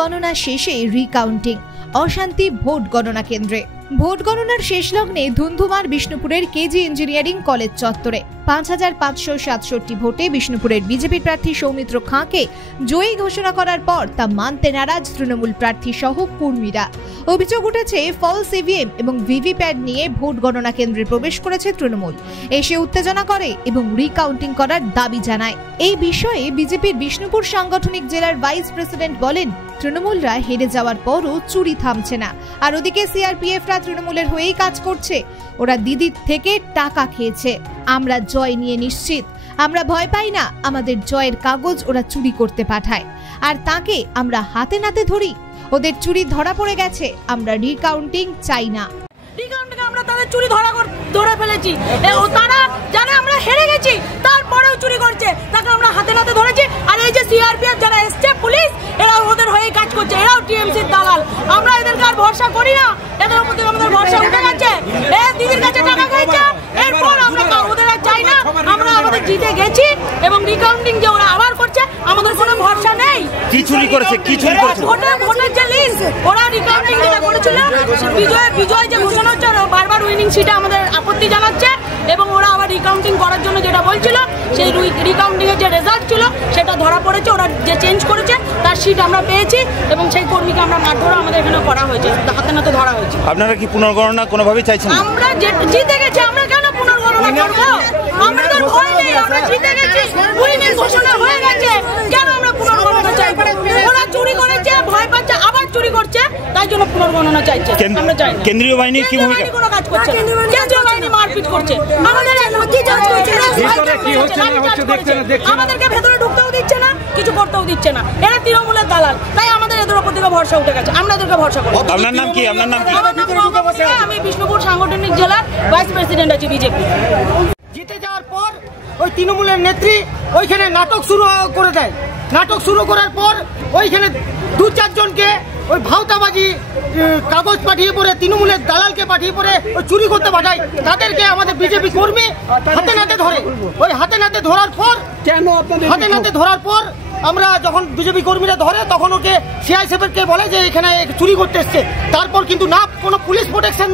গণনা শেষে রিকাউন্টিং, অশান্তি ভোট গণনা কেন্দ্রে। ভোট গণনার শেষ লগ্নে ধুন্ধুমার বিষ্ণুপুরের কেজি ইঞ্জিনিয়ারিং কলেজ চত্বরে ৫,৫৬৭ ভোটে বিষ্ণুপুরের বিজেপি প্রার্থী সৌমিত্র খাঁকে জয়ী ঘোষণা করার পর তা মানতে নারাজ তৃণমূল প্রার্থী সহ কর্মীরা। অভিযোগ উঠেছে ফলস ইভিএম এবং ভিভিপ্যাট নিয়ে ভোট গণনা কেন্দ্রে প্রবেশ করেছে তৃণমূল, এসে উত্তেজনা করে এবং রিকাউন্টিং করার দাবি জানায়। এই বিষয়ে বিজেপির বিষ্ণুপুর সাংগঠনিক জেলার ভাইস প্রেসিডেন্ট বলেন, তৃণমূলরা হেরে যাওয়ার পরও চুরি থামছে না, আর ওদিকে সিআরপিএফরা তৃণমূলের হয়েই কাজ করছে। ওরা দিদির থেকে টাকা খেয়েছে। আমরা জয় নিয়ে নিশ্চিত, আমরা ভয় পাই না। আমাদের জয়ের কাগজ ওরা চুরি করতে পাঠায়, আর তাকে আমরা হাতে নাতে ধরি। ওদের চুরি ধরা পড়ে গেছে, আমরা রিকাউন্টিং চাই না। আমরা তাদের চুরি ধরে ফেলেছি, তারা জানে আমরা হেরে গেছি, তারপরেও চুরি করছে, তাকে আমরা হাতে নাতে ধরেছি। আর এই যে সিআরপিএফ যারা এসছে, পুলিশ, এরা ওদের হয়ে কাজ করছে, এরাও টিএমসির দালাল। আমরা এদেরকে আর ভরসা করি না, এদের উপর আমাদের ভরসা উঠে গেছে। দিদির কাছে টাকা খাইছে, এরপর আমরা ওদের আর চাই না। আমরা আমাদের জিতে গেছি এবং রিকাউন্টিং যে ওরা আবার করছে, আমাদের কোনো ভরসা নেই। কি চুরি করেছে, কি চুরি করেছে? ভোটের যে লিস্ট ওরা রিকাউন্টিং যেটা করেছিল, বিজয় যে ঘোষণা হচ্ছে, বারবার উইনিং সিটে আমাদের আপত্তি জানাচ্ছে এবং ওরা আবার রিকাউন্টিং করার জন্য যেটা বলছিল, সেই রিকাউন্টিং এর যে রেজাল্ট ছিল সেটা ধরা পড়েছে। ওরা যে চেঞ্জ করেছে তার সিট আমরা পেয়েছি এবং সেই কর্মীকে আমরা মারধর আমাদের এখানে করা হয়েছে, হাতে নাতে ধরা হয়েছে। আপনারা কি পুনর্গণনা কোনোভাবেই চাইছেন? আমরা জিতে গেছি, আমরা কেন পুনর্গণনা করবো? আমাদের ভয় নেই, আমরা জিতে গেছি, উইনিং ঘোষণা হয়ে গেছে, কেন আমরা পুনর্গণনা চাইবো? ওরা চুরি করেছে, ভয় পাচ্ছে, আবার চুরি করছে, তাই জন্য পুনর্গণনা চাইছে। আমরা চাই না। কেন্দ্রীয় বাহিনীর কি ভূমিকা? কোনো কাজ করছে না, কেন্দ্রীয় বাহিনী মারপিট করছে, আমাদেরকে ভেতরে ঢুকতেও দিচ্ছে না, কিছু করতেও দিচ্ছে না। এরা তৃণমূলের দালাল, তাই আমাদের এদের উপর থেকে ভরসা উঠে গেছে। আমরা এদেরকে ভরসা করি। আপনার নাম কি? আপনার নাম কি? আমি বিষ্ণুপুর সাংগঠনিক জেলার ভাইস প্রেসিডেন্ট আছি বিজেপি। জিতে যাওয়ার পর ওই তৃণমূলের নেত্রী ওইখানে নাটক শুরু করে দেয়। নাটক শুরু করার পর ওইখানে 2-4 জনকে ওই ভাওতাবাজি কাগজ পাঠিয়ে পড়ে, তৃণমূলের দালালকে পাঠিয়ে পড়ে ওই চুরি করতে পাঠায়। তাদেরকে আমাদের বিজেপি কর্মী হাতে নাতে ধরে। ওই হাতে নাতে ধরার পর হাতে নাতে ধরার পর আমরা যখন বিজেপি কর্মীরা ধরে, তখন ওকে সিআইএসএফকে বলে যে এখানে চুরি করতে এসছে। তারপর কিন্তু না কোনো পুলিশ প্রোটেকশন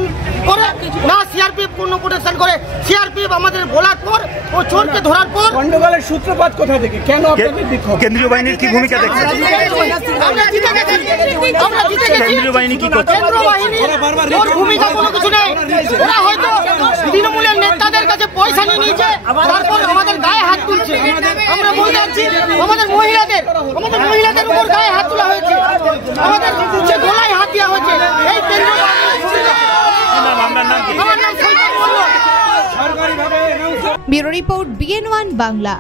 করে, না সিআরপিএফ কোনো প্রোটেকশন করে। সিআরপিএফ আমাদের বলার পর ও চোরকে ধরার পর গন্ডগোলের সূত্রপাত কোথা থেকে, কেন আপনাদের বিক্ষোভ? কেন্দ্রীয় বাহিনীর কি ভূমিকা দেখছেন? আমরা জিতে গেছি, আমরা জিতে গেছি। কেন্দ্রীয় বাহিনী কি করছে? কেন্দ্রীয় বাহিনীর ভূমিকা কোনো কিছু নেই। ওরা হয়তো তৃণমূলের নেতাদের কাছে পয়সা নিয়ে নিয়েছে, তারপর আমাদের গায়ে হাত তুলছে। আমরা বলতে যাচ্ছি, আমাদের মহিলাদের উপর গায়ে হাত তোলা হয়েছে, আমাদের গলায় হাত দেওয়া হয়েছে। এই কেন্দ্রীয় ব্যুরো রিপোর্ট BN1 বাংলা।